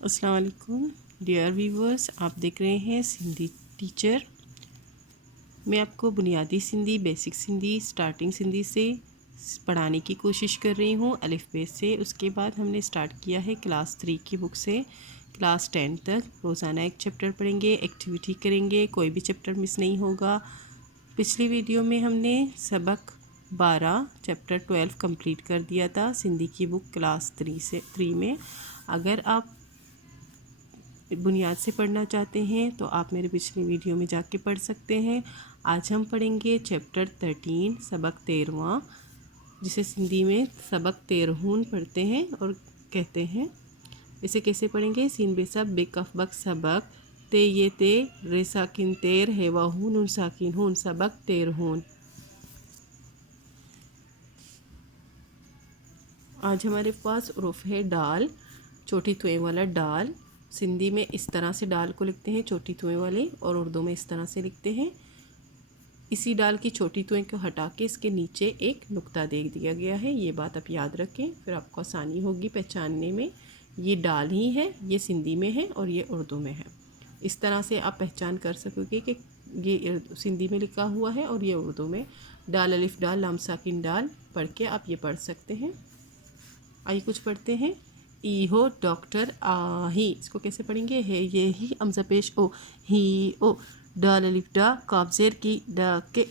अस्सलाम वालेकुम dear viewers, आप देख रहे हैं सिंधी टीचर। मैं आपको बुनियादी सिंधी, बेसिक सिंधी, स्टार्टिंग सिंधी से पढ़ाने की कोशिश कर रही हूँ अलिफ बे से। उसके बाद हमने स्टार्ट किया है क्लास 3 की बुक से क्लास 10 तक। रोज़ाना एक चैप्टर पढ़ेंगे, एक्टिविटी करेंगे, कोई भी चैप्टर मिस नहीं होगा। पिछली वीडियो में हमने सबक 12 चैप्टर 12 कंप्लीट कर दिया था सिंधी की बुक क्लास 3 में। अगर आप बुनियाद से पढ़ना चाहते हैं तो आप मेरे पिछली वीडियो में जाके पढ़ सकते हैं। आज हम पढ़ेंगे चैप्टर 13 सबक 13वां, जिसे सिंधी में सबक 13 पढ़ते हैं और कहते हैं। इसे कैसे पढ़ेंगे? सीन बेसब बे कफ बक सबक ते ये ते रे साकिन तेर है वाहून उन साकिन हून सबक 13। आज हमारे पास उर्फ है डाल, छोटी तुएं वाला डाल। सिंधी में इस तरह से डाल को लिखते हैं, छोटी तुएं वाले, और उर्दू में इस तरह से लिखते हैं। इसी डाल की छोटी तुएं को हटा के इसके नीचे एक नुक्ता दे दिया गया है। ये बात आप याद रखें, फिर आपको आसानी होगी पहचानने में। ये डाल ही है, ये सिंधी में है और ये उर्दू में है। इस तरह से आप पहचान कर सकोगे कि ये सिंधी में लिखा हुआ है और ये उर्दू में। डाल अलिफ डाल लाम साकिन डाल पढ़ के आप ये पढ़ सकते हैं। आइए कुछ पढ़ते हैं। ईहो डॉक्टर आही, इसको कैसे पढ़ेंगे? है ये ही अमज़ा पेश ओ ही ओ, डाल अलिफ डा काफ ज़ेर की डा के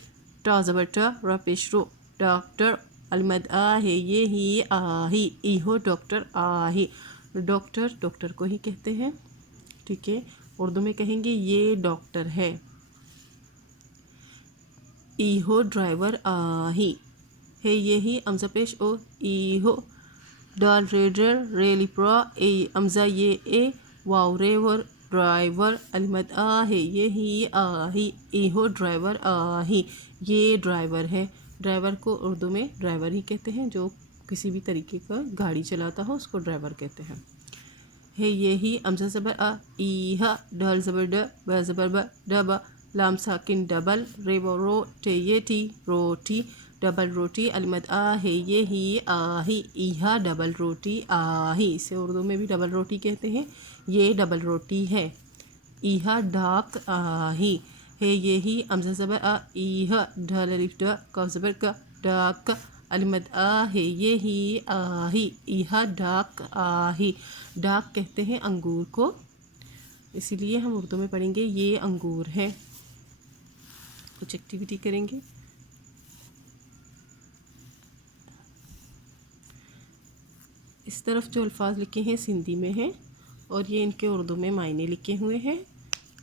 टा ज़बर टा रा पेश रो, डॉक्टर अलमद आ है ये ही आही। ईहो डॉक्टर आही, डॉक्टर डॉक्टर को ही कहते हैं, ठीक है। उर्दू में कहेंगे ये डॉक्टर है। ईहो ड्राइवर आही, है ये ही अमज़ा पेश ओ ईहो, डाल रेडर रेलिप्रा ए अमज़ा ये ए वाव रेवर ड्राइवर अलमद आ है ये ही आही। ईहो ड्राइवर आही, ये ड्राइवर है। ड्राइवर को उर्दू में ड्राइवर ही कहते हैं, जो किसी भी तरीके का गाड़ी चलाता हो उसको ड्राइवर कहते हैं। है ये ही अमज़ा ज़बर आ ईहा, डाल ज़बर ड ब ज़बर ब डबा, लाम साकिन डबल रे वो रो टे ये टी रोटी, डबल रोटी अलमद आ है ये ही आही। ईहा डबल रोटी आही, इसे उर्दू में भी डबल रोटी कहते हैं। ये डबल रोटी है। ईहा डाक आही, है ये ही अमज़ा ज़बर आ ईहा, ढल अलिफ ड कफ ज़बर का डाक अलमद आ है ये ही आही। ईहा डाक आही, डाक कहते हैं अंगूर को, इसीलिए हम उर्दू में पढ़ेंगे ये अंगूर है। कुछ एक्टिविटी करेंगे। इस तरफ जो अल्फाज लिखे हैं सिंधी में हैं और ये इनके उर्दू में मायने लिखे हुए हैं।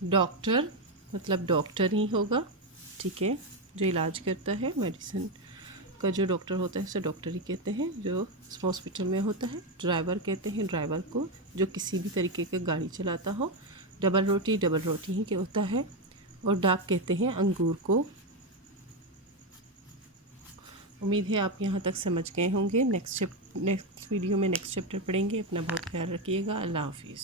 डॉक्टर मतलब डॉक्टर ही होगा, ठीक है, जो इलाज करता है। मेडिसिन का जो डॉक्टर होता है उसे डॉक्टर ही कहते हैं, जो हॉस्पिटल में होता है। ड्राइवर कहते हैं ड्राइवर को, जो किसी भी तरीके का गाड़ी चलाता हो। डबल रोटी ही होता है। और डाक कहते हैं अंगूर को। उम्मीद है आप यहाँ तक समझ गए होंगे। नेक्स्ट वीडियो में नेक्स्ट चैप्टर पढ़ेंगे। अपना बहुत ख्याल रखिएगा। अल्लाह हाफिज़।